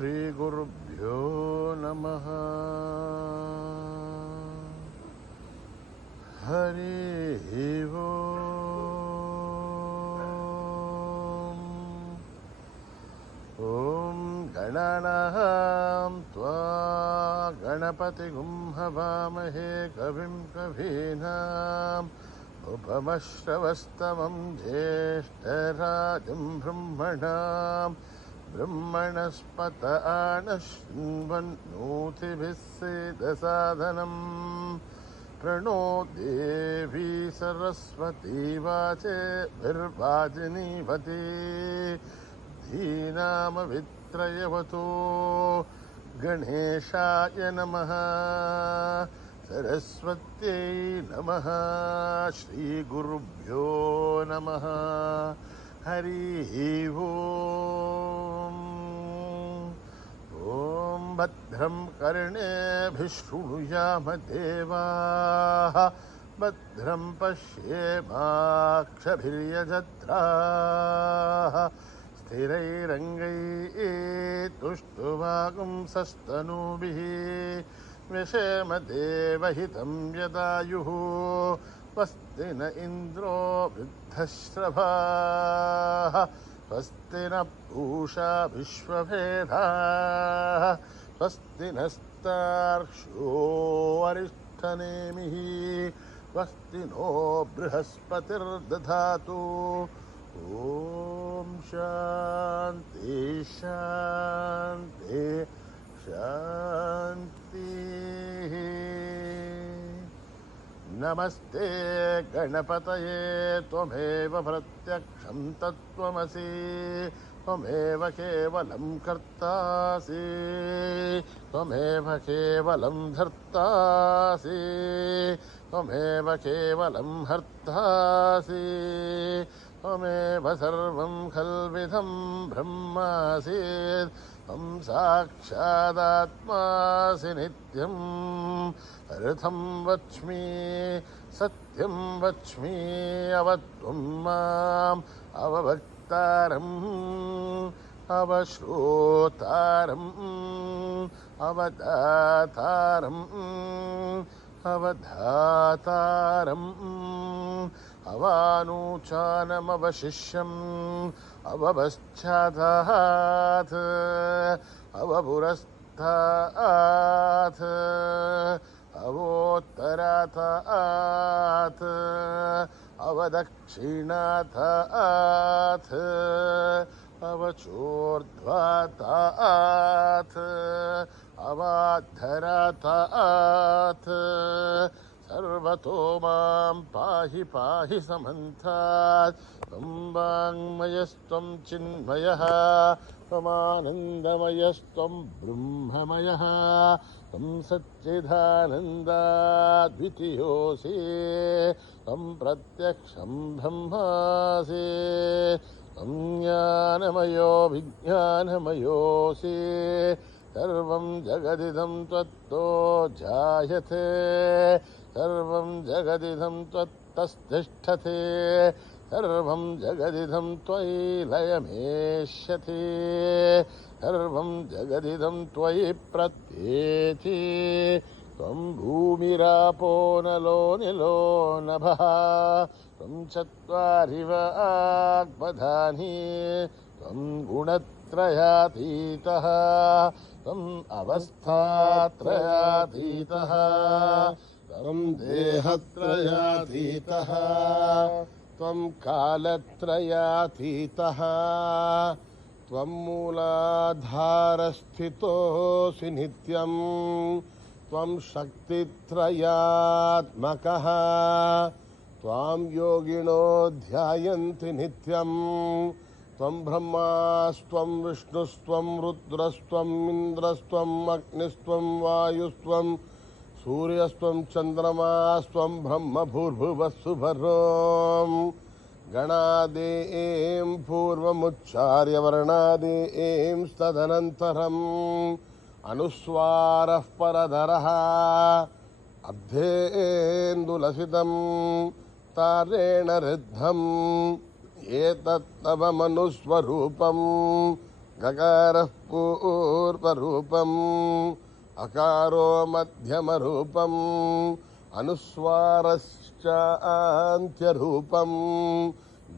श्रीगुरुभ्यो नमः। हरि ओम्। ॐ गणानां त्वा गणपतिगुं हवामहे कविं कवीनाम् उपमश्रवस्तमं ज्येष्ठराजं ब्रह्मणस्पत आनशृण्वन्नोतिभिः सेदसादनं प्रणो देवी सरस्वती वाचेभिर्वाजिनीवती धीनामवित्रयवतो गणेशाय नमः। सरस्वत्यै नमः। श्रीगुरुभ्यो नमः। हरि ओम्। ॐ भद्रं कर्णेभिः शृणुयाम देवाः भद्रं पश्येमाक्षभिर्यजत्राः स्थिरैरङ्गैस्तुष्टुवागुंसस्तनूभिः व्यशेम देवहितं यदायुः स्वस्ति न इन्द्रो वृद्धश्रवाः स्वस्ति न पूषा विश्ववेदाः स्वस्ति नस्तार्क्ष्यो अरिष्ठनेमिः स्वस्ति नो बृहस्पतिर्दधातु। ॐ शान्ति शान्ति शान्ति। नमस्ते गणपतये त्वमेव प्रत्यक्षं तत्त्वमसि त्वमेव केवलं कर्तासि त्वमेव केवलं धर्तासि त्वमेव केवलं हर्तासि त्वमेव सर्वं खल्विदं ब्रह्मासि त्वं साक्षादात्मासि नित्यम् ऋतं वच्मि सत्यं वच्मि अवत्वं माम् अवभक्तारम् अवश्रोतारम् अवदातारम् अवधातारम् अवानूचानमवशिष्यम् अवपश्चातात् अवपुरस्तात् अवोत्तरातात् अवदक्षिणातात् अवचोर्ध्वातात् अवाद्धरातात् सर्वतो मां पाहि पाहि समन्तात्। त्वं वाङ्मयस्त्वं चिन्मयः त्वमानन्दमयस्त्वं ब्रह्ममयः त्वं सच्चिदानन्दाद्वितीयोऽसि त्वं प्रत्यक्षं ब्रह्मासि त्वं ज्ञानमयो विज्ञानमयोऽसि सर्वं जगदिदं त्वत्तो जायते सर्वं जगदिदं त्वत्तस्तिष्ठति सर्वं जगदिदं त्वयि लयमेष्यति सर्वं जगदिदं त्वयि प्रत्येति त्वं भूमिरापो नलो निलो नभः त्वं चत्वारि वाग्पदानि त्वं गुणत्रयातीतः त्वम् अवस्थात्रयातीतः त्वं देहत्रयातीतः त्वं कालत्रयातीतः त्वं मूलाधारस्थितोऽसि नित्यं त्वं शक्तित्रयात्मकः त्वां योगिनो ध्यायन्ति नित्यं त्वं ब्रह्मास्त्वं विष्णुस्त्वं रुद्रस्त्वम् इन्द्रस्त्वम् अग्निस्त्वं वायुस्त्वं सूर्यस्त्वं चन्द्रमास्त्वं ब्रह्म भूर्भुवस्सुभरोम् गणादें पूर्वमुच्चार्य वर्णादें तदनन्तरम् अनुस्वारः परधरः अब्धेन्दुलसितं तारेण ऋद्धम् एतत्तव मनुस्वरूपम् गकारः पूर्वरूपम् अकारो मध्यमरूपम् अनुस्वारश्च अन्त्यरूपम्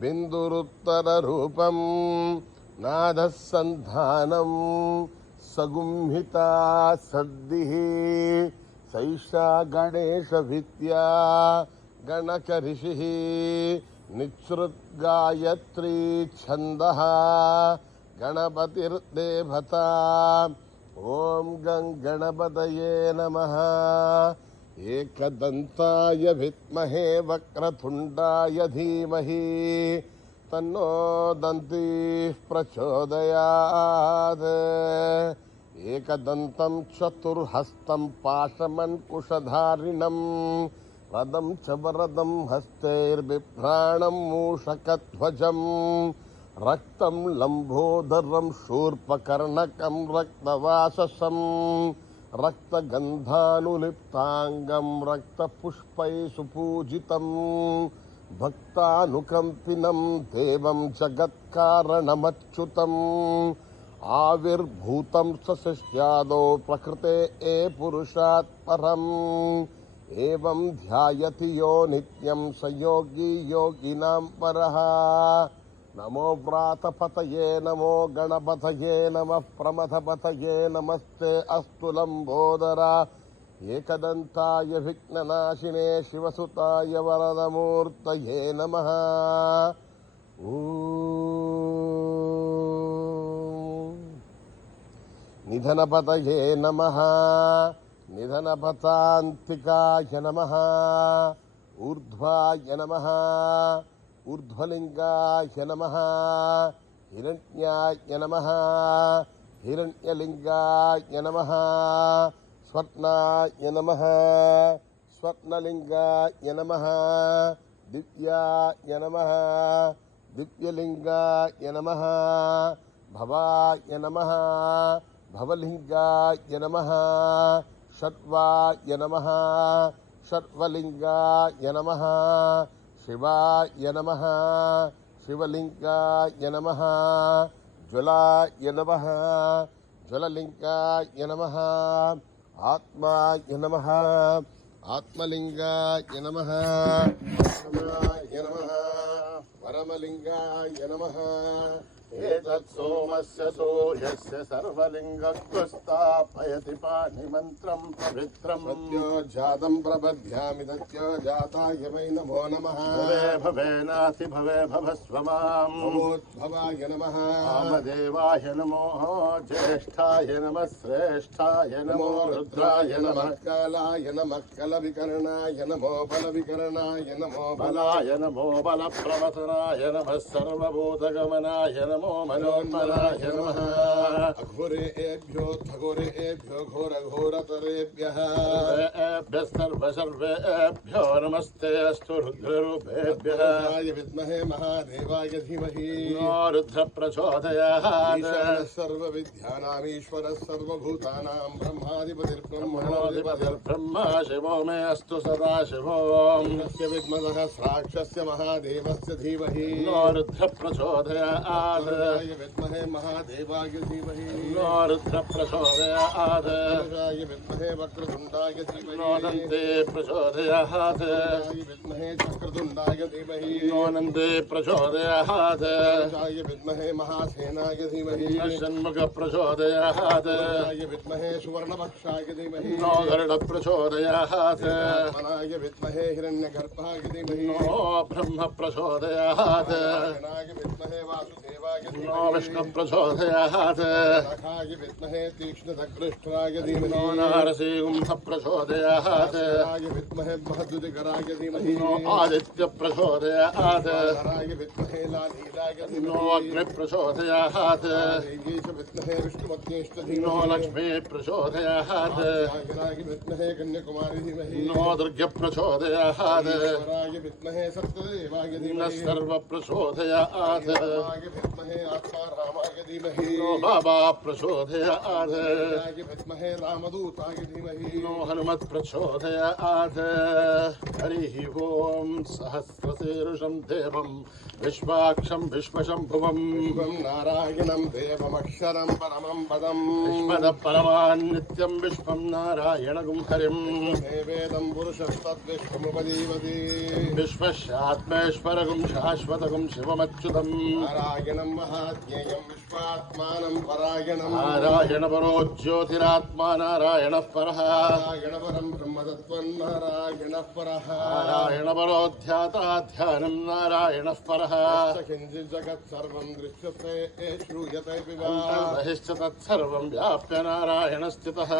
बिन्दुरुत्तररूपम् नादः सन्धानम् सगुंहिता सद्दिः सैषा गणेशविद्या गणकऋषिः निःसृद्गायत्री छन्दः गणपतिर्देवता ॐ गं गणपतये नमः। एकदन्ताय विद्महे वक्रतुण्डाय धीमहि तन्नो दन्तिः प्रचोदयात्। एकदन्तं चतुर्हस्तं पाशमङ्कुशधारिणं रदं च वरदं हस्तैर्बिभ्राणं मूषकध्वजं रक्तं लम्बोदरं शूर्पकर्णकं रक्तवाससं रक्तगन्धानुलिप्ताङ्गं रक्तपुष्पैः सुपूजितं भक्तानुकम्पिनं देवं जगत्कारणमच्युतम् आविर्भूतं सशिष्यादौ प्रकृते पुरुषात् परम् एवं ध्यायति यो नित्यं स योगी योगिनां परः। नमो व्रातपतये नमो गणपतये नमः प्रमथपतये नमस्ते अस्तु लम्बोदरा एकदन्ताय विघ्ननाशिने शिवसुताय वरदमूर्तये नमः। निधनपतये नमः निधनपतान्तिकाय नमः ऊर्ध्वाय नमः ऊर्ध्वलिङ्गाय नमः हिरण्याय नमः हिरण्यलिङ्गाय नमः स्वर्णाय नमः स्वर्णलिङ्गाय नमः दिव्याय नमः दिव्यलिङ्गाय नमः भवाय नमः भवलिङ्गाय नमः षट्वाय नमः षट्वलिङ्गाय नमः शिवाय नमः शिवलिङ्गाय नमः ज्वलाय नमः ज्वललिङ्गाय नमः आत्माय नमः आत्मलिङ्गाय नमः परमाय नमः परमलिङ्गाय नमः एतत् सोमस्य सूर्यस्य सर्वलिङ्गत्वस्तापयति पाणिमन्त्रं पवित्रं जातं प्रबध्यामि तत्योजाताय वै नमो नमः। भवे भवेनाति भवे भवस्व मां नमोद्भवाय नमः वामदेवाय नमो ज्येष्ठाय नमः श्रेष्ठाय नमो रुद्राय नमः कालाय नमः कलविकर्णाय नमो बलविकर्णाय नमो बलाय नमो बलप्रवतनाय नमः सर्वभूतगमनाय नमः मनोन्मनाय नमः अघोरेभ्यो घोरेभ्यो घोरघोरतरेभ्यः सर्वेभ्यो नमस्ते अस्तु रुद्ररूपेभ्यः विद्महे महादेवाय धीमहि रुद्र प्रचोदयात् सर्वविद्यानाम् ईश्वरः सर्वभूतानां ब्रह्माधिपतिर्ब्रह्मणोऽधिपतिर्ब्रह्मा शिवो मे अस्तु सदा शिवो तस्य विद्मः साक्षस्य महादेवस्य धीमहि रुद्र प्रचोदयात् विद्महे महादेवाय धीमहि रुद्र प्रचोदयात् विद्महे वक्रतुण्डाय धीमहि नन्दे प्रचोदयात् विद्महे चक्रतुण्डाय धीमहि नन्दे प्रचोदयात् विद्महे महासेनाय धीमहि षण्मुख प्रचोदयात् विद्महे सुवर्णपक्षाय धीमहि गरुड प्रचोदयात् विद्महे हिरण्यगर्भाय धीमहि ब्रह्म प्रचोदयात् विद्महे वासुदेवाय विष्णु प्रचोदयात् विद्महे तीक्ष्णदग्रष्ट्राय धीमहि नारसिंह प्रचोदयात् विद्महे महद्युतिकराय धीमहि आदित्य प्रचोदयात् विद्महे लालीलाय धीमहि अग्नि प्रचोदयात् विद्महे विष्णुमत्येष्ट धीमहि लक्ष्मी प्रचोदयात् विद्महे कन्याकुमारी धीमहि दुर्ग प्रचोदयात् विद्महे सप्तदेवाय धीमहि सर्व प्रचोदयात् विद्महे आत्मारामाय धीमहि नो बाबा प्रचोदयात् विद्महे रामदूताय धीमहि नो हनुमत् प्रचोदयात् हरिः ओं सहस्रशीर्षं देवं विश्वाक्षं विश्वशम्भुवं नारायणं देवमक्षरं परमं पदं विश्वदपरमान् नित्यं विश्वं नारायणगुं हरिं वेदं पुरुषस्तद्विश्वमुपजीवति विश्वस्यात्मेश्वरगुं शाश्वतगुं शिवमच्युतं नारायणं महाज्ञेयं विश्वात्मानं परायणं नारायणपरो ज्योतिरात्मा नारायणः परः नारायणपरं ब्रह्मतत्त्वं नारायणः परः नारायणपरो ध्याता ध्यानं नारायणः परः किञ्चित् जगत् सर्वं दृश्यते श्रूयते बहिश्च तत्सर्वं व्याप्य नारायणस्थितः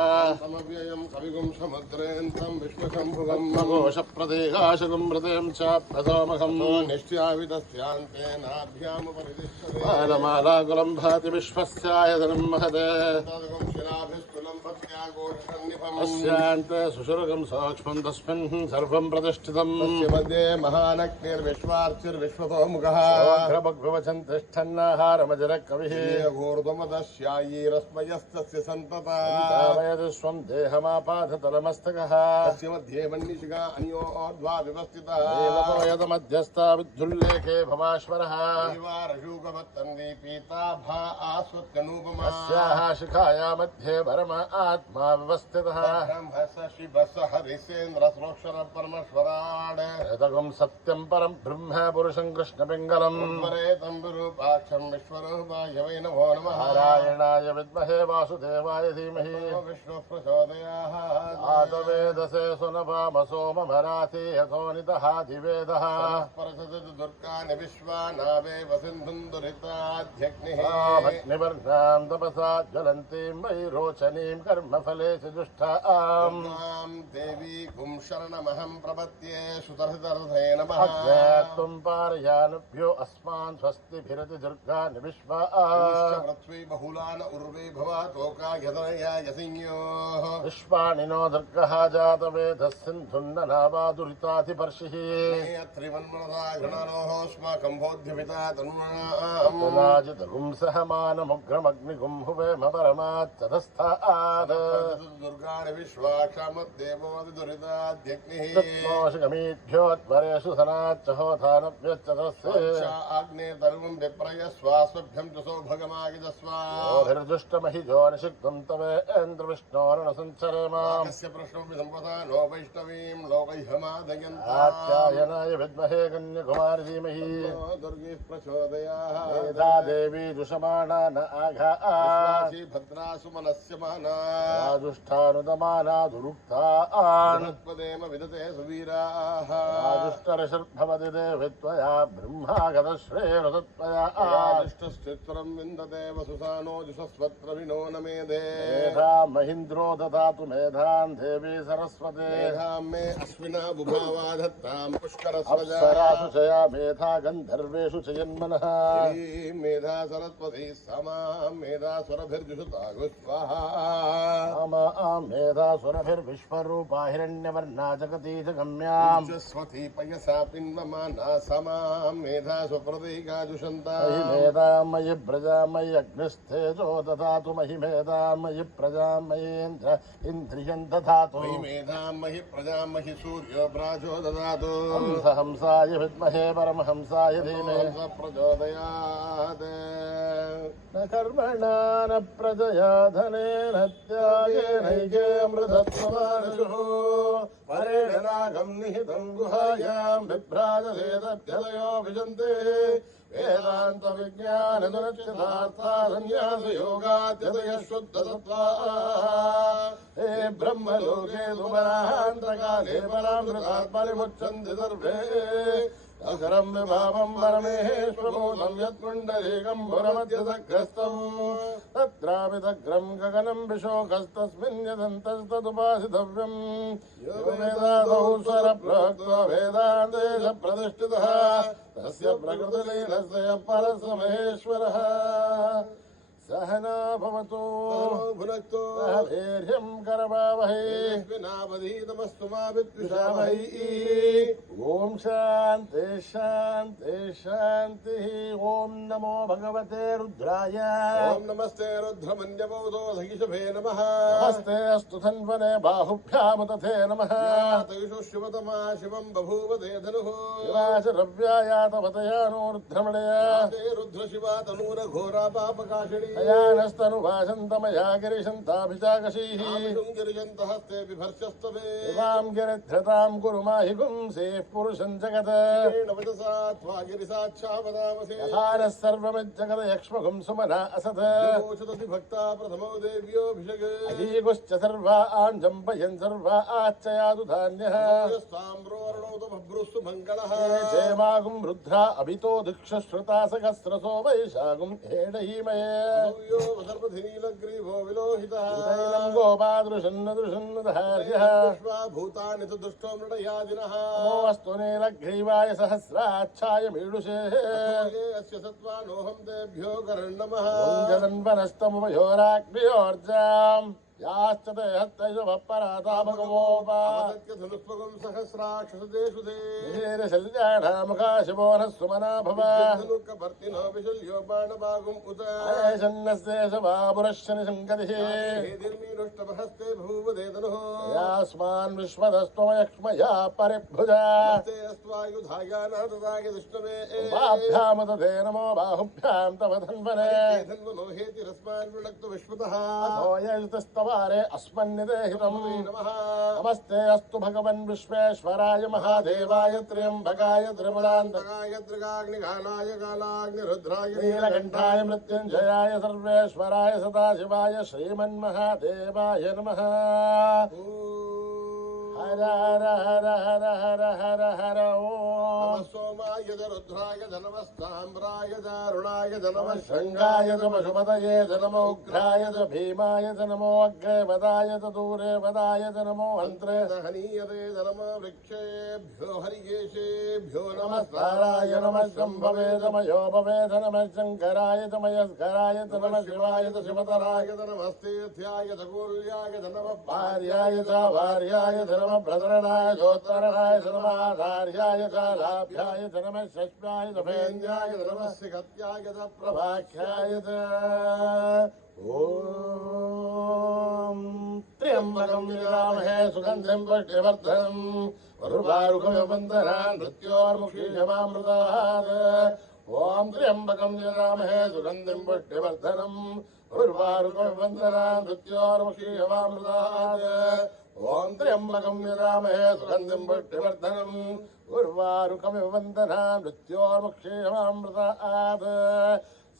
समव्ययं कविगुं समुद्रेऽन्तं विश्वशम्भुवं घोषप्रदेकाशगुं मृतें च प्रथमहं निश्चावितस्यान्ते नाभ्यामुपरिदिश्यते मालमालाकुलं भाति विश्वस्यायतनं महते अस्यान्ते सुशुरगं सूक्ष्मं तस्मिन् सर्वं प्रतिष्ठितं मध्ये महानग्निर्विश्वार्चिर्विश्वतो मुखः भगवचन् तिष्ठन्नाहारमजर कविः ऊर्ध्वमदस्यायीरस्मयस्तस्य सन्तता स्वं देहमापाधतलमस्तकः तस्य मध्ये मन्निशिखा अन्योद्वा विवस्थितः यदमध्यस्था विद्युल्लेखे भवाश्वरः रशूकवत्तन्दी पीताभा आस्वत्कनूपमा अस्याः शिखाया मध्ये परम आत्मा व्यवस्थितः ब्रह्मस शिवस हरिसेन्द्रस्रोक्षर परमेश्वराड एतगं सत्यं परं ब्रह्म पुरुषं कृष्णपिङ्गलम् परेतं विरूपाक्षं विश्वरूपाय वै नमो नमः नारायणाय विद्महे वासुदेवाय धीमहि विष्णुः प्रचोदयात् आतवेदसे सुनपामसो ममराति यथोनितः दिवेदः परसदुर्गानि विश्वानावेव सिन्धुं दुरिताध्यग्निः भग्निवर्णां तपसा ज्वलन्तीं वै रोचनीं कर्मफले च जुष्टां देवी गुं शरणमहं प्रपद्ये सुतर्हितर्धये नमः त्वं पारयानुभ्यो अस्मान् स्वस्तिभिरति दुर्गानि विश्वा पृथ्वी बहुलान उर्वे भवातोका यदनयायसिंयोः विश्वानि नो दुर्गः जातवेदः सिन्धुन्ननावा दुरिताधिपर्षिः त्रिवन्मनसा गणनोस्माकं बोध्यपिता तनुनाजितगुं सहमानमुग्रमग्निगुं हुवेम परमात्तदस्थात् दुर्गाणि विश्वाक्षामद्देवोदिदुरिताध्यग्निः तत्मोषगमीभ्योद्वरेषु सनाच्च होधानभ्यश्च आग्नेयतर्वं विप्रय स्वास्वभ्यं च सौभगमागिदस्वाभिर्दुष्टमहिजो निषिक्तं तवेन्द्रविष्णोरणसञ्चरेम कस्य प्रश्नोऽपि सम्पदा नो वैष्णवीं लोकैहमादयन्तात्यायनाय विद्महे कन्याकुमारी धीमहि दुर्गे प्रचोदयात् मेधा देवी दुषमाणा न आघा भद्रासु मनस्य माना दुष्टानुदमाना दुरुक्तान् विदते सुवीराः दुष्टरशर्भवति देवित्वया ब्रह्मागतश्रेणुतत्वया दुष्टश्चित्रं विन्दते वसुसानो जुषस्वत्र विनो न मेधे मेधां महीन्द्रो ददातु मेधां देवी सरस्वती मेधां मे अश्विना बुभावा धत्तां पुष्करस्वरासु चया मेधा गन्धर्वेषु च जन्मनः मेधा सरस्वती समां मेधा स्वरभिर्जुषुता गुस्वाहा मेधा स्वरभिर्विश्वरूपा हिरण्यवर्णा जगती जगम्यां स्वती पयसा पिन्वमाना समां मेधा स्वप्रतीका जुषन्ता मेधां मयि प्रजां मयि अग्निस्थेजो ददातु महि मेधां मयि प्रजां मयीन्द्र इन्द्रियं ददातु मयि मेधां महि प्रजां महि सूर्यो प्राजो ददातु हंसाय विद्महे परमहंसाय धीमहि प्रचोदयात् न कर्मणा न प्रजया धनेन त्यागेनैके अमृतत्वमानशुः परेण नागं निहितं गुहायां बिभ्राजसेदभ्यदयो विजन्ते वेदान्तविज्ञानदुरक्षितार्थासन्न्यासयोगाद्यतयः शुद्धसत्त्वाः हे ब्रह्मलोके सुमरान्तकाले परामृतात्मनिमुच्यन्ते सर्वे अखरं विभावं परमेश्वरभूतं यत्कुण्डलीकम्भुरमध्यसग्रस्तं तत्रापितग्रं गगनं विशोकस्तस्मिन् यदन्तस्तदुपासितव्यं यो वेदादौ स्वरप्रोक्तो वेदान्तेन प्रतिष्ठितः तस्य प्रकृतिलीनस्य परस्य महेश्वरः स सहना भवतु भुनक्तु सह वीर्यं करवावहै तेजस्विनावधीतमस्तु मा विद्विषावहै। ओम शांति शांति शांति। ओम नमो भगवते रुद्राय। ओम नमस्ते रुद्रमन्यबोधो धीशभे नमः। नमस्ते अस्तु धन्वने बाहुभ्यां तथे नमः। तेषु शिवतमा शिवं बभूव ते धनुः। शिवाच रव्यायातवतयानोर्ध्रमणया ते रुद्रशिवा तनूर घोरा पापकाशिनी। अयानस्तनुभाषन्तमया गिरिशन्ताभिजागशीः। गिरिशन्तहस्ते बिभर्षस्तवे। इमां गिरिधृतां कुरु माहि पुंसेः पुरुषं जगत्। वचसा त्वा गिरिसाक्षावदामसे। यथानः सर्वमिज्जगद यक्ष्मगुं सुमना असत्। योषदसि भक्ता प्रथमो देव्योऽभिषेक। अहीगुश्च सर्वा आञ्जम्पयन् सर्वा आच्चयादु धान्यः। साम्रोर्णोत बभ्रुस्तु मङ्गलः। जयमागुं रुद्रा अभितो दिक्षश्रुता सहस्रसो वैशागुं हेडहीमये। सर्वधिनीलग्रीवो विलोहितः। तैलं गोपादृशन्नदृशन्नधार्यः। भूतानि तु दुष्टो मृडयादिनः। नमोऽस्तु नीलग्रीवाय सहस्राच्छाय मीडुषे। अस्य सत्त्वानोऽहं तेभ्यो करन्नमः। मुञ्जलन्वनस्तमुभयोराग्नियोर्जाम्। याश्च ते हस्तैषवपराता भगवोपासत्यधनुष्पगुं सहस्राक्षसदेषु ते। निशेरशल्याढामुखा शिवो नः सुमना भव। धनुकभर्तिनो विशल्यो बाणभागुम् उत। अयशन्नस्तेषवापुरश्शनिसङ्गतिः। हेदिर्मीनुष्टभहस्ते भूवदे धनुः। यास्मान् विश्वदस्त्वमयक्ष्मया परिभुजा। ते अस्त्वायुधायानाददाय दुष्टवे। उपाभ्यां तथे नमो बाहुभ्यां तव धन्वने। धन्वनो हेतिरस्मान् विनक्तु विश्वतः। वारे अस्मन्निदेहितं नमः। नमस्ते अस्तु भगवन् विश्वेश्वराय महादेवाय त्र्यम्बकाय त्रिपुरान्तकाय त्रिकाग्निकालाय कालाग्निरुद्राय नीलकण्ठाय मृत्युञ्जयाय सर्वेश्वराय सदाशिवाय श्रीमन्महादेवाय नमः। हर हर हर हर हर हर हर ओम। सोमाय च रुद्राय च नमः साम्राय च अरुणाय च नमः शृङ्गाय च पशुपतये च नमो उग्राय च भीमाय च नमो अग्रे वदाय च दूरे वदाय च नमो अन्त्रे च हनीयते च नमो वृक्षेभ्यो हरिकेशेभ्यो नमः ताराय नमः शम्भवे च मयोभवे च नमः शङ्कराय च मयस्कराय च नमः शिवाय च शिवतराय च नमस्तीर्थ्याय च कूल्याय च नमः पार्याय च वार्याय च नमः प्रसरणाय जोत्तरणाय च नमः आचार्याय च लाभ्याय च नमः शश्वाय च भेन्द्याय च नमः सिकत्याय च प्रभाख्याय च। ओम त्र्यम्बकं यजामहे सुगन्धिं पुष्टिवर्धनम् उर्वारुकमिव बन्धनान् मृत्योर्मुक्षीयमामृतात्। ओम त्र्यम्बकं यजामहे सुगन्धिं पुष्टिवर्धनम् उर्वारुकमिव बन्धनान् मृत्योर्मुक्षीयमामृतात्। ओम त्र्यम्बकं यजामहे सुगन्धिं पुष्टिवर्धनम् उर्वारुकमिव बन्धनान् मृत्योर्मुक्षीयमामृतात्।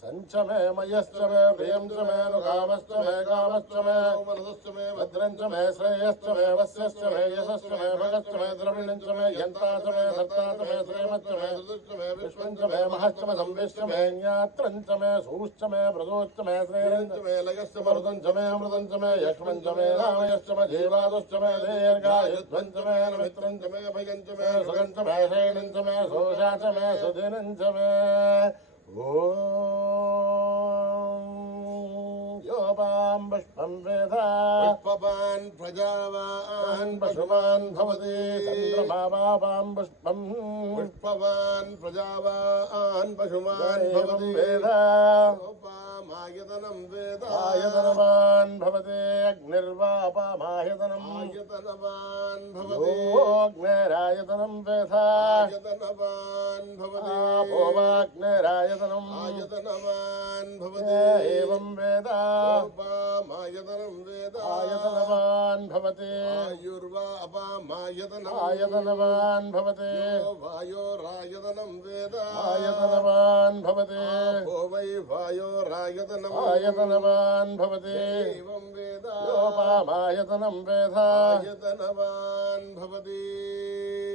संच मे मयश्च मे प्रियं च मे अनुकामश्च मे कामश्च मे मनसश्च मे भद्रं च मे श्रेयश्च मे वस्यश्च मे यशश्च मे भगश्च मे द्रविणं च मे यन्ता च मे धर्ता च मे श्रेमश्च मे सुदुश्च मे विश्वं च मे महश्च मे संविश्च मे ज्ञात्रं च मे सूश्च मे प्रदोश्च मे श्रेयं च मे लयश्च मरुतं च मे अमृतं च मे यक्ष्मं च मे रामयश्च मे जीवादुश्च मे दीर्घायुध्वं च मे मित्रं च मे भयं च मे सुगं च मे श्रेणं च मे सोषा च मे सुदिनं च मे। योपां पुष्पं वेधा पुष्पवान् प्रजावान् पशुमान् भवति। चन्द्रमावापां पुष्पं पुष्पवान् प्रजावान् पशुमान् भवति। वेदा योपामायतनं वेदा आयतनवान् भवति। अग्निर्वापामायतनम् आयतनवान् भवति। योऽग्निरायतनं वेधा आयतनवान् भवति। आपोवाग्निरायतनम् आयतनवान् भवति। एवं वेदा योपामायतनं वेदा आयतनवान् भवति। आयुर्वा अपामायतनम् आयतनवान् भवति। यो वायोरायतनं वेदा आयतनवान् भवति। आपो वै वायोरायतनम् आयतनवान् भवति। एवं वेदा योपामायतनं वेदा आयतनवान् भवति।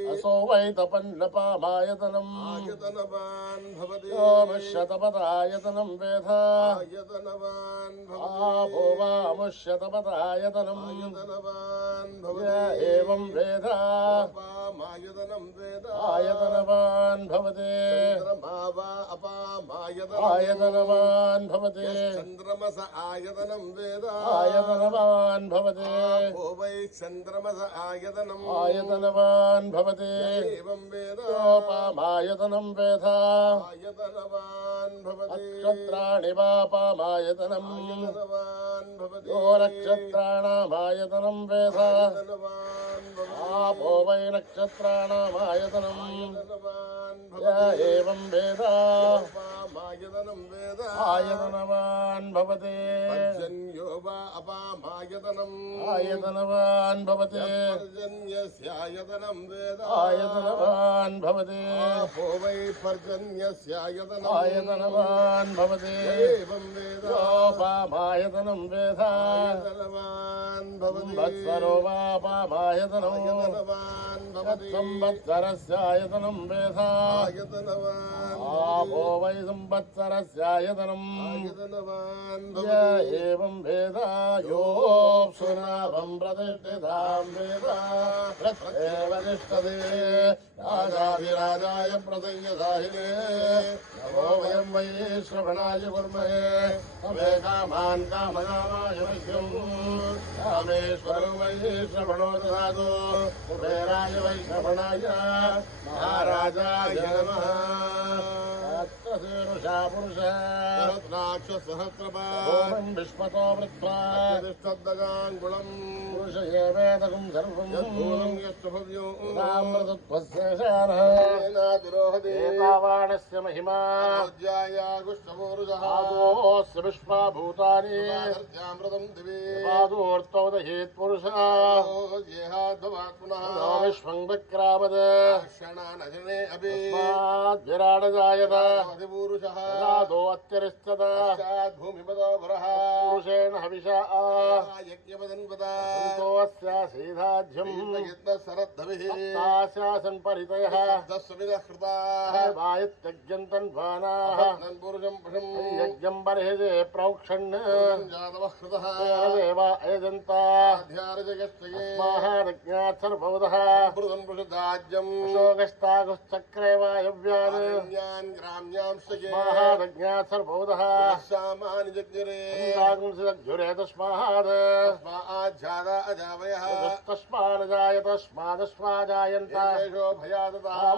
असो वै तपन्नपामायतनम् आयतनवान् भवति। यो मुष्यतपदायतनं वेदा आयतनवान् भवति। आपो वा मुष्यतपदायतनम् आयतनवान् भवति। एवं वेदा अपामायतनं वेदा आयतनवान् भवति। चन्द्रमा वा अपामायतनम् आयतनवान् भवति चन्द्रमस आयतनं वेद आयतनवान् भवति आपो वै चन्द्रमस आयतनवान् भवति एवं वेद पामायतनं वेद आयतनवान् भवति नक्षत्राणि वा पामायतनम् आयतनवान् भवति यो नक्षत्राणामायतनं वेद आयतनवान् भवति आपो वै नक्षत्राणामायतनम् आयतनवान् भवति एवं वेद पामायतनं वेद आयतनवान् भवति पर्जन्यो वा अपामायतनम् आयतनवान् भवति पर्जन्यस्यायतनं वेद आयतनवान् भवति आपो वै पर्जन्यस्यायतनम् आयतनवान् भवति एवं वेद पामायतनं वेद आयतनवान् भवति संवत्सरो वा पामायतनम् आयतनवान् भवति संवत्सरस्यायतनं वेद आयतनवान् आपो वै संवत्सरस्यायतनम् आयतनवान् भवति एवं वेद योऽप्सुनाभं प्रतिष्ठितां वेद प्रत्येव तिष्ठति राजाधिराजाय प्रसंयसाहिने नमो वयं वै श्रवणाय कुर्महे तमे कामान् कामकामाय वैश्यं कामेश्वरो वै श्रवणो ददातु कुबेराय वै श्रवणाय महाराजाय नमः सहस्रशीर्षा पुरुषः सहस्रपादं विश्वतो वृत्वा तिष्ठद्दगाङ्गुलं पुरुष एवेदकं सर्वं यद्भूतं यश्चभव्यो नामृतत्वस्य एतावानस्य महिमा आदोऽस्य विश्वाभूतानि पादोऽर्तौ दहेत् पुरुषः विश्वं विक्रामद तस्माद्विराडजायत नादो अत्यरिष्टदा भूमिपदो वरः पुरुषेण हविषा यज्ञपदन्वदास्यासीधाध्यं सरद्धविः परितयः वायुत्यज्ञन्तन्वानाः यज्ञं बर्हिजे प्रोक्षन् देवा अयजन्ता महारज्ञात् सर्वौदः शोकस्तागुश्चक्रे वायव्यान् महारज्ञात् सर्वौदः सागुंसदग्जुरे तस्मात् तस्मादजाय तस्मादस्माजायन्त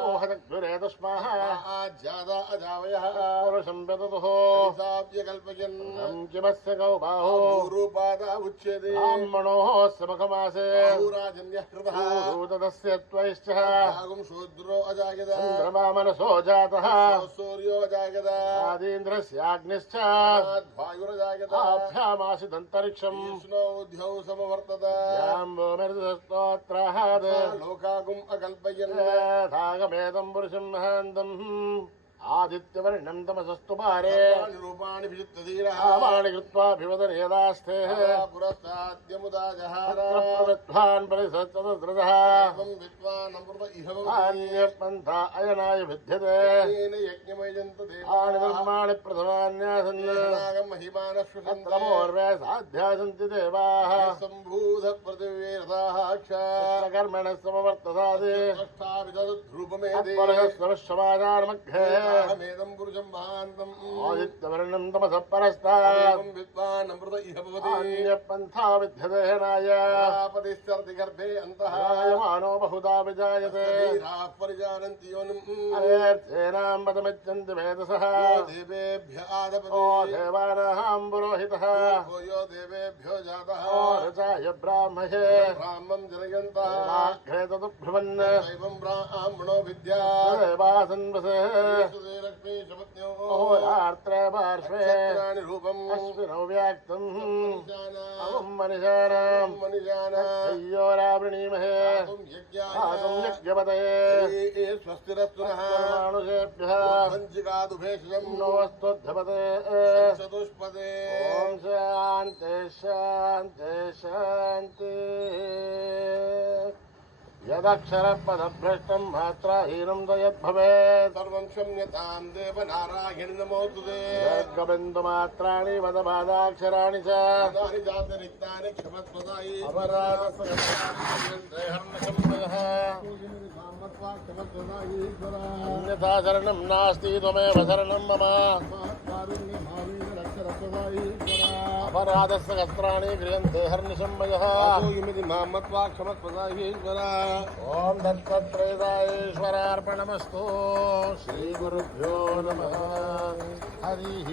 मोहदग्जुरे तस्मात् पुरुषं व्यततुः किमस्य गौ बाहो ब्राह्मणोः मुखमासे तस्य त्वैश्चः चन्द्रमा मनसो जातः आदीन्द्रस्याग्निश्च आभ्यामासिदन्तरिक्षम् लोकागुम् अकल्पयन् धागमेदं पुरुषं महान्तम् आदित्यवर्णं तमसस्तु पारे रूपाणि विचित्रधीरामाणि कृत्वाभिवदनेदास्ते पुरस्ताद्यमुदाजहारान् परिसत्तदृतः अन्यपन्था अयनाय भिद्यते यज्ञमयजन्त धर्माणि प्रथमान्यासन् महिमानश्वतन्त्रमोर्वे साध्या सन्ति देवाः सम्भूतपृथिवीर्दाः समवर्तसादे मेदं पुरुषं महान्तम् आदित्यवर्णं तमसः परस्तात् विद्वान् अमृत इह भवति अन्यपन्था विद्यते नायापतिश्चरति गर्भे अन्तः जायमानो बहुधा विजायते वीराः परिजानन्ति योनिम् अनेर्थेनां पदमिच्छन्ति वेदसः देवेभ्य आदपति देवानां पुरोहितः यो देवेभ्यो जातः रचाय ब्राह्मणे ब्राह्मं जनयन्तः तदुभ्रुवन् दैवं ब्राह्मणो विद्या देवासन्वसे लक्ष्मी पार्श्वे अश्विनौ व्याक्तम् मनिषानां रावृणीमहे यज्ञपतये स्वस्तिरस्तुनः मानुषेभ्यः नोऽस्तुध्यपते चतुष्पदे ॐ शान्ति शान्ति शान्ति यदक्षरपदभ्रष्टं मात्राहीनं यद्भवेत् सर्वं क्षम्यतां देवनारायण नमोस्तुते गोविन्दमात्राणि वदपादाक्षराणि च तानि जातरिक्तानि क्षमस्वदायि अन्यथा शरणं नास्ति त्वमेव शरणं मम अपराधस्य वस्त्राणि गृह्यन्ते हर्निशम्भयः इमिति मां मत्वा क्षमस्वदाहीश्वर ॐ दत्तत्रयदायेश्वरार्पणमस्तु श्रीगुरुभ्यो नमः हरिः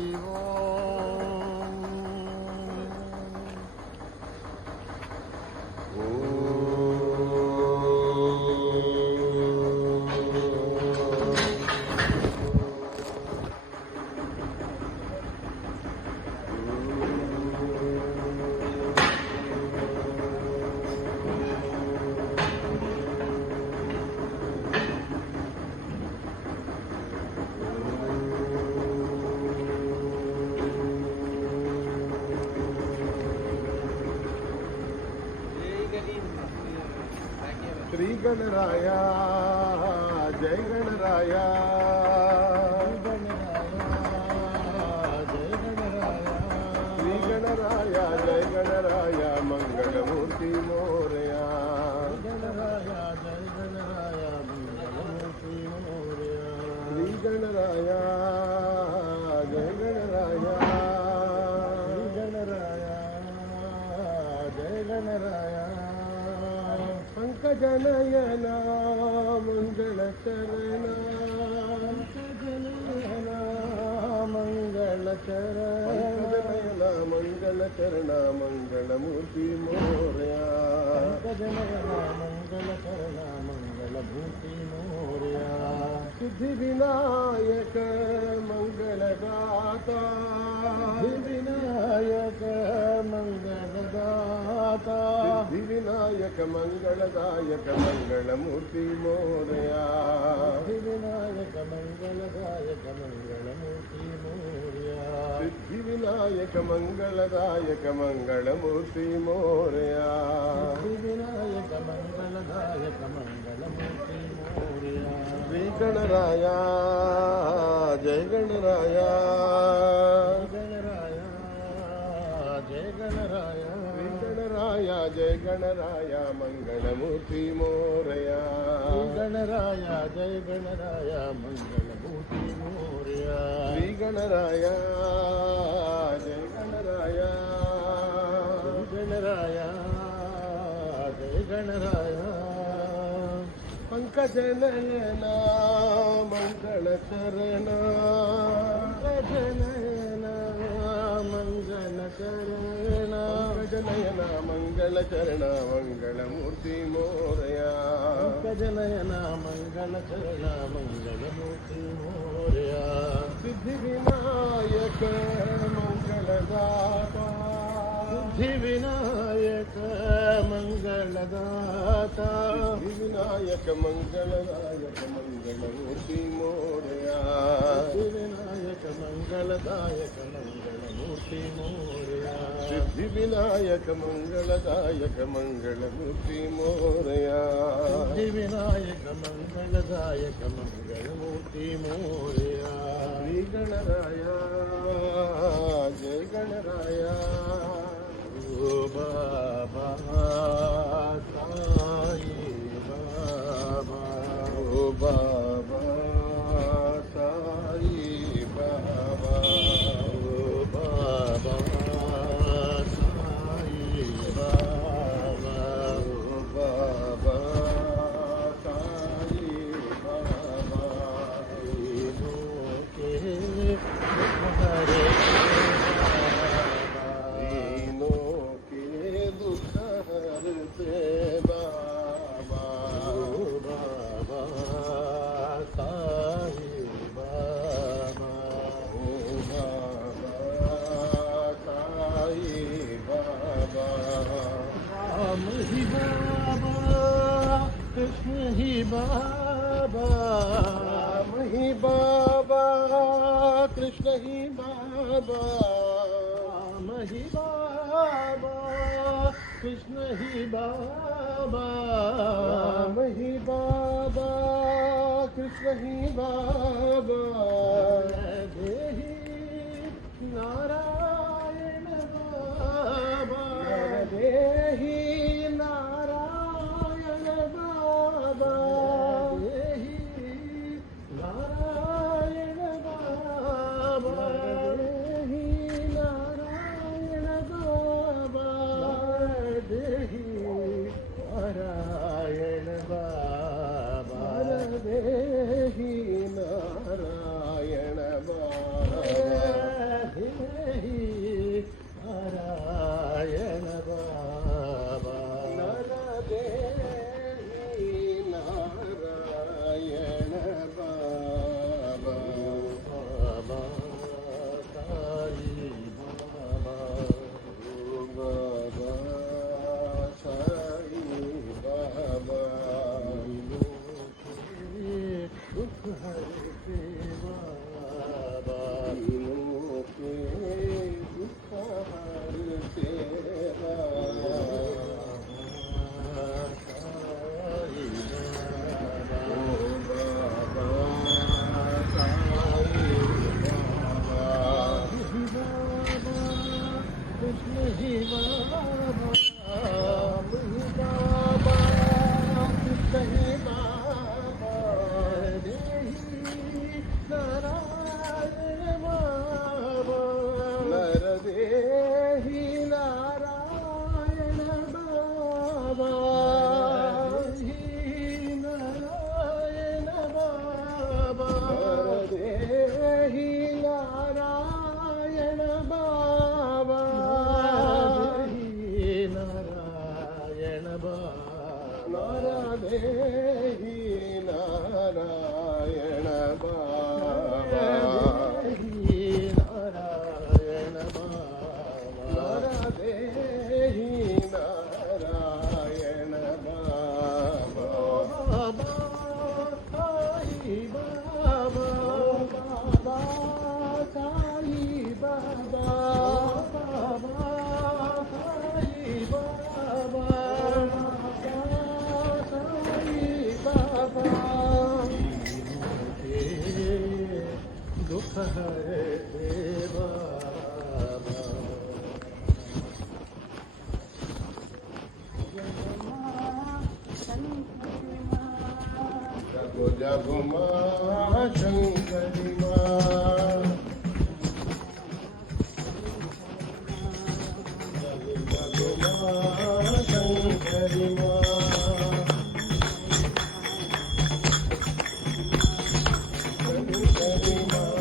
श्री गणराया जय गणराया श्री गणराया जय गणराया मंगलमूर्ति मोरया गणराया जय गणराया मंगलमूर्ति मोरया श्री गणराया जय गणराया गणराया जय गणराया पंकजनयना मंगलचरणा पंकजनयना मंगलचरणा मंगलचरणा मंगलमूर्ति मोरया पंकजनयना मंगलचरणा मंगलमूर्ति मोरया सिद्धि विनायक मंगलदाता सिद्धि विनायक मंगलदाता सिद्धि विनायक मंगलदायक मंगलमूर्ति मोरया सिद्धि विनायक मंगलदायक मंगलमूर्ति मोरया सिद्धि विनायक मंगलदायक मंगलमूर्ति मोरया सिद्धि विनायक मंगलदायक मंगलमूर्ति मोरया श्री गणराया जय गणराया गणराया जय गणराया श्री गणराया जय गणराया मंगलमूर्ति मोरया गणराया जय गणराया मंगलमूर्ति मोरया श्री गणराया जय गणराया गणराया जय गणराया पंकजनयना मंगलचरणा पंकजनयना मंगलचरणा पंकजनयना मंगलचरणा मंगलमूर्ति मोरया पंकजनयना मंगलचरणा मंगलमूर्ति मोरया सिद्धि विनायक मंगलदाता सिद्धि विनायक मंगलदाता सिद्धि विनायक मंगलदायक मंगलमूर्ति मोरया सिद्धि विनायक मंगलदायक मंगलमूर्ति मोरया सिद्धि विनायक मंगलदायक मंगलमूर्ति मोरया सिद्धि विनायक मंगलदायक मंगलमूर्ति मोरया श्री गणराया जय गणराया ओ बाबा साई बाबा ओ बाबा साई बाबा ओ बाबा साई बाबा ओ बाबा साई बाबा तीनों के दुख हरते बाबा ओ बाबा साई बाबा ओ बाबा साई बाबा राम ही बाबा कृष्ण ही बाबा राम ही बाबा कृष्ण ही बाबा राम ही बाबा कृष्ण ही बाबा राम ही बाबा कृष्ण ही बाबा देहि नारायण बाबा देहि नारायण बाबा देहि नारायण बाबा देहि नारायण हरे देवा जगो जगो माँ शंकरी माँ जगो माँ शंकरी माँ शंकरी माँ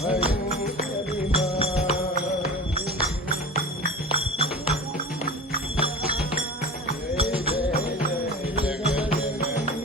भयंकरी माँ जय जय जय जगन्नाथी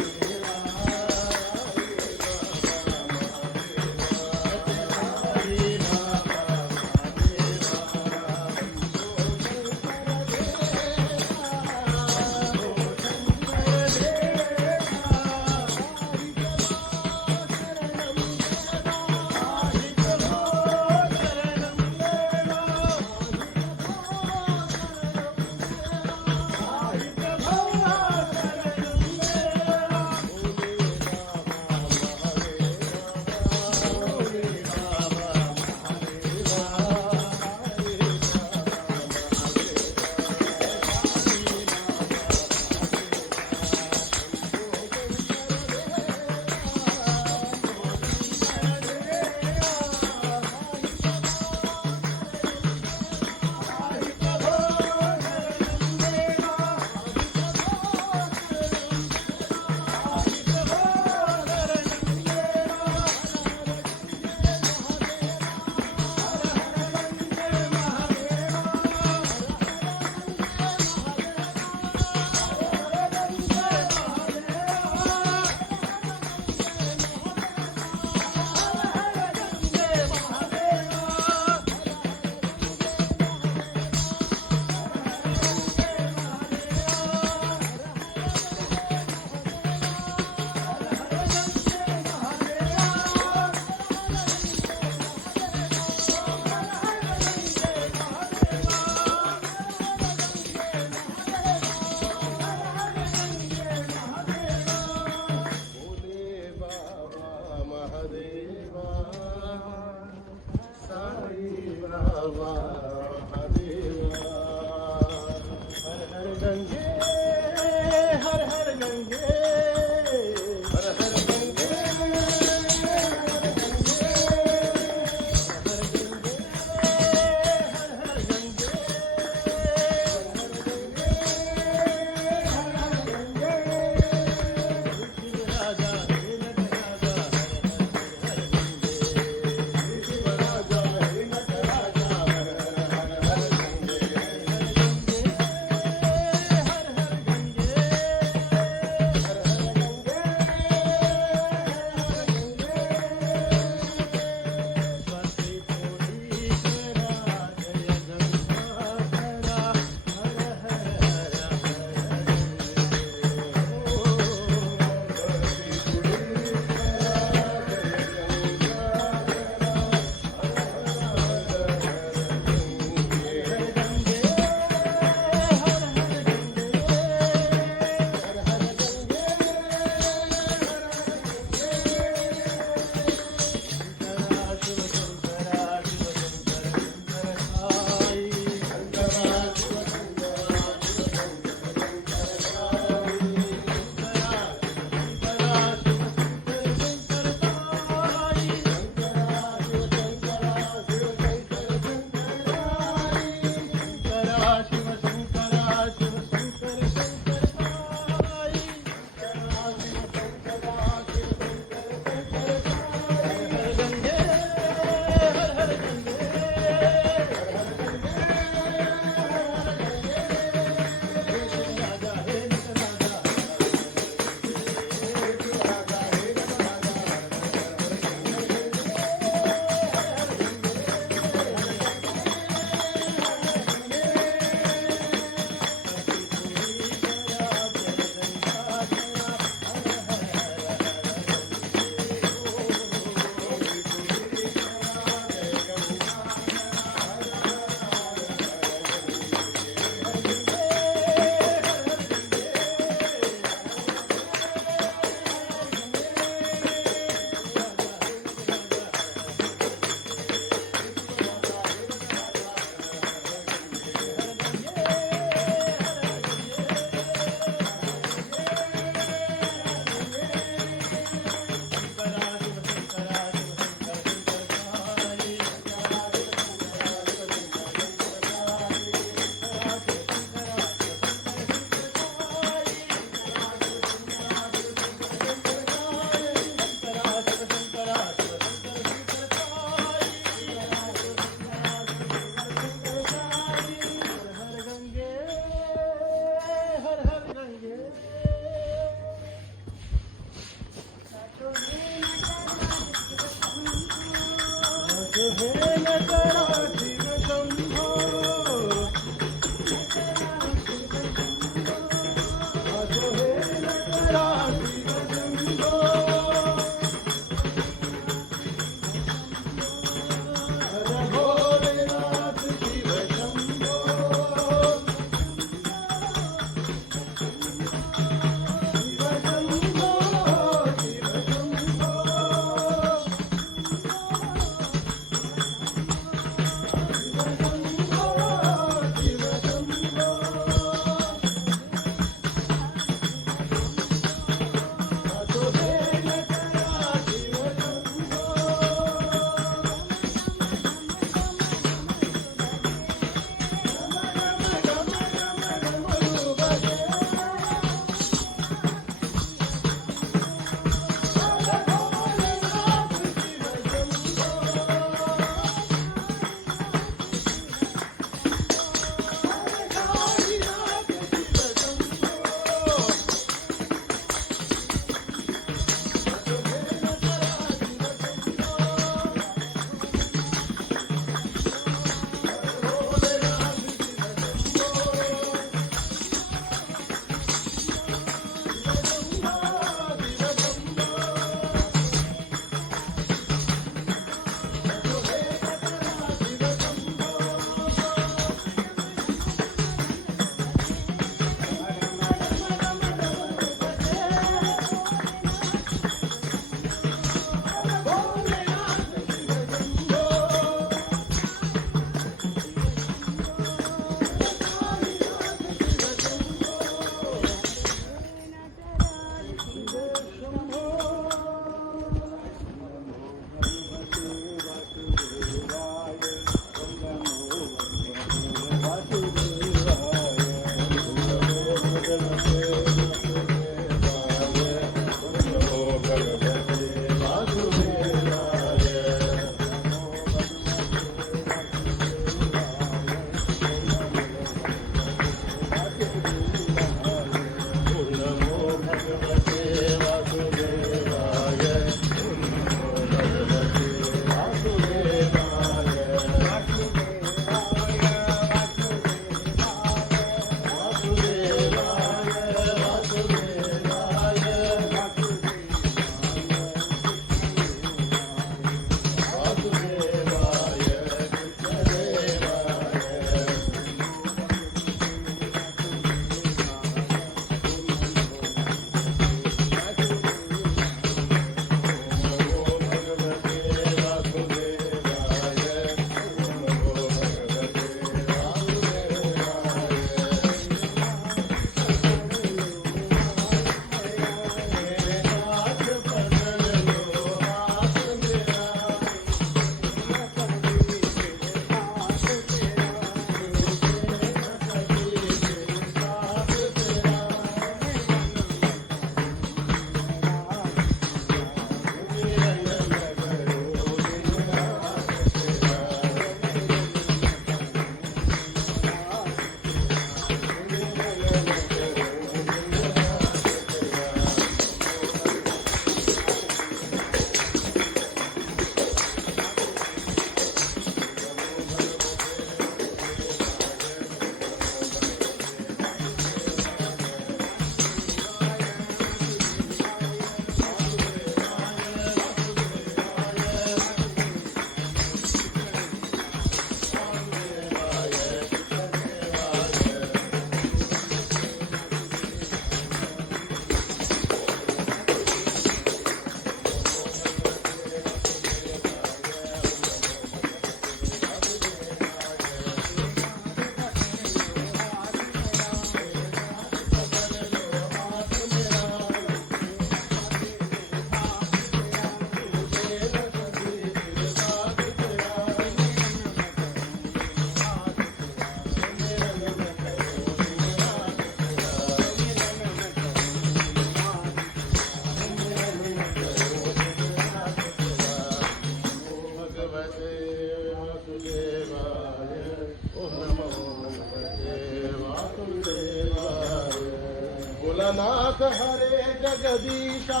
भोलानाथ हरे जगदीशा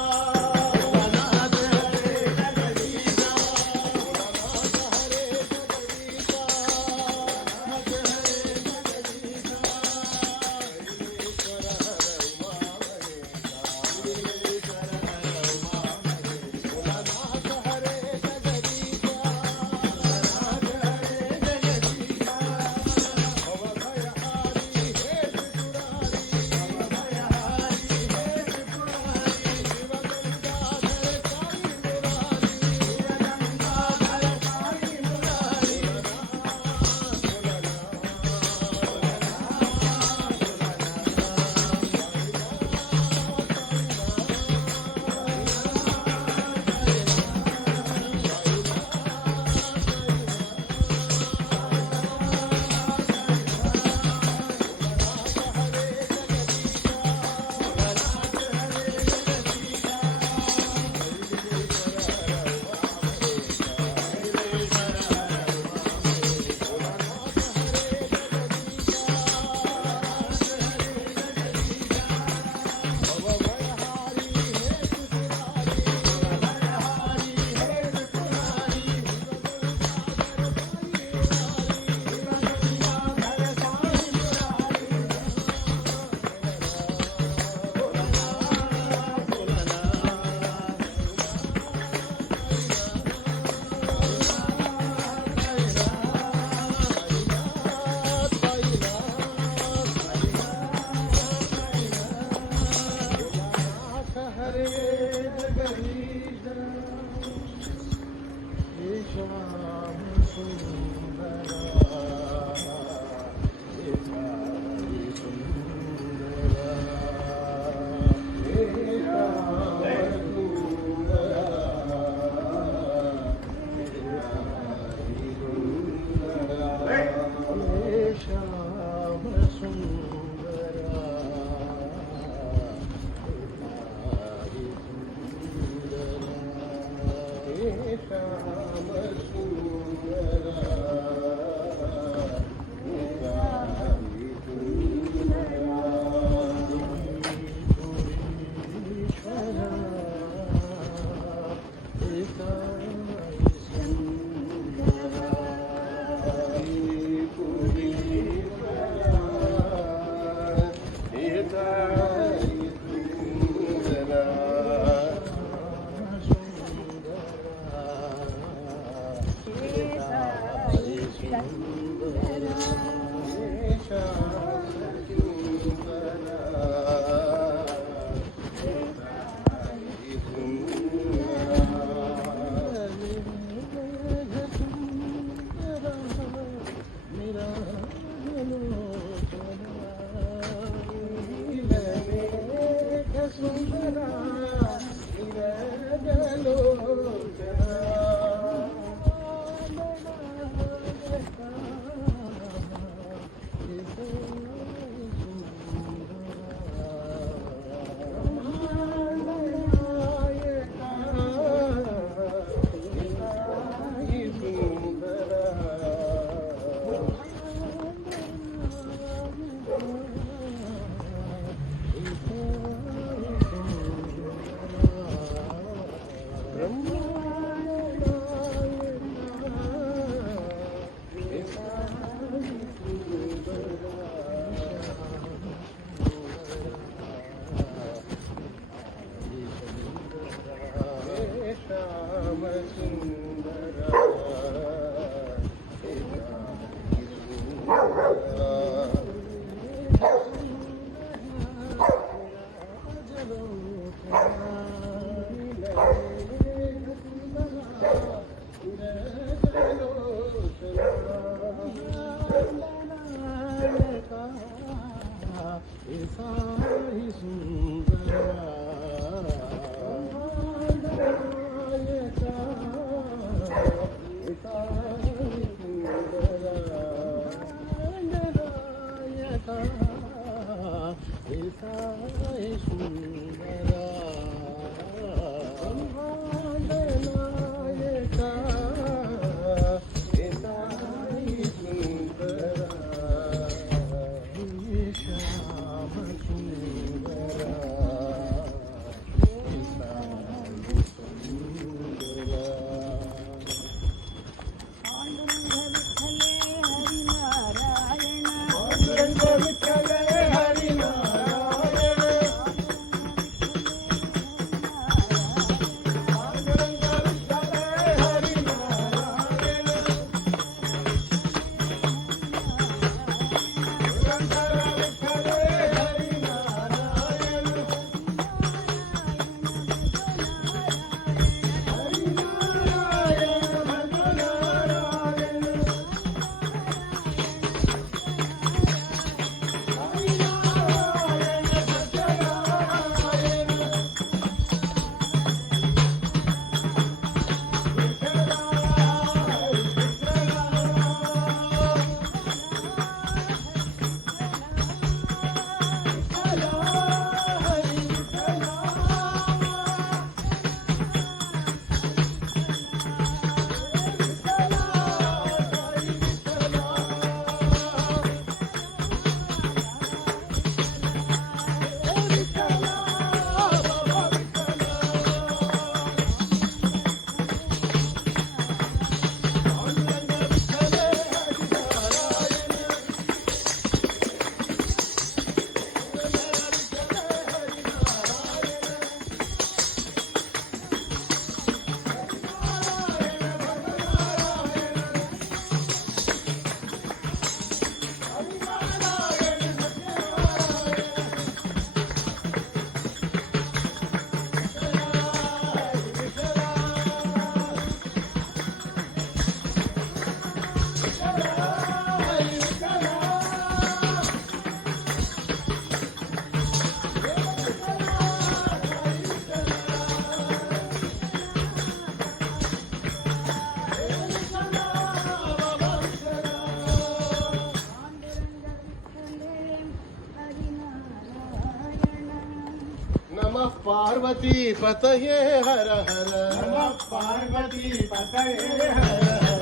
नमः पार्वती पतये हर हर नमः पार्वती पतये हर हर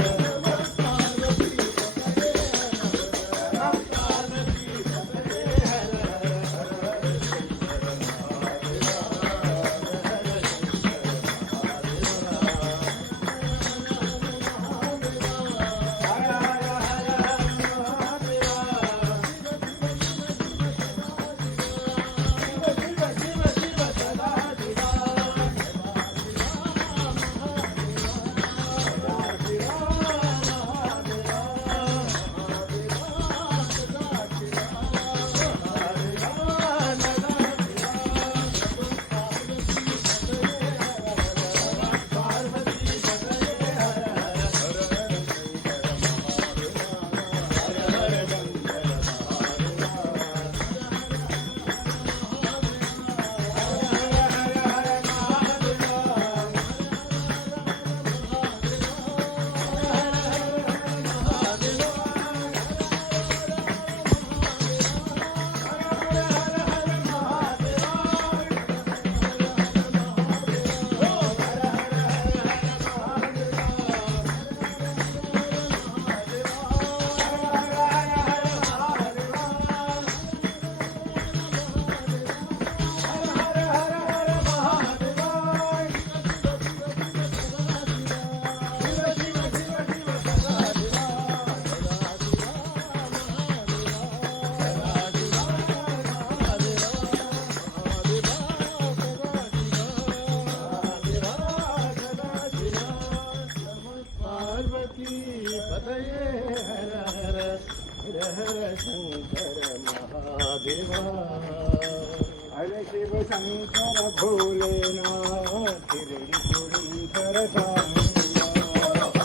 हरे शिव शंकर भोलेनाथ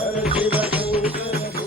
हर शिव शंकर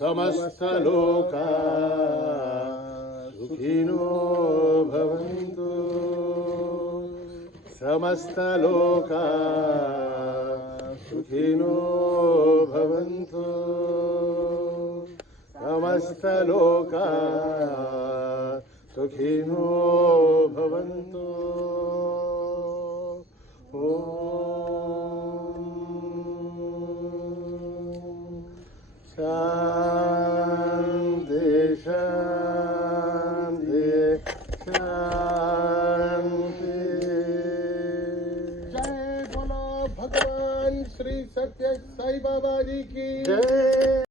समस्त लोका सुखिनो भवन्तु समस्त लोका सुखिनो भवन्तु समस्त लोका सुखिनो भवन्तु शांति शांति शांति। जय बोलो भगवान श्री सत्य साई बाबा जी की जय।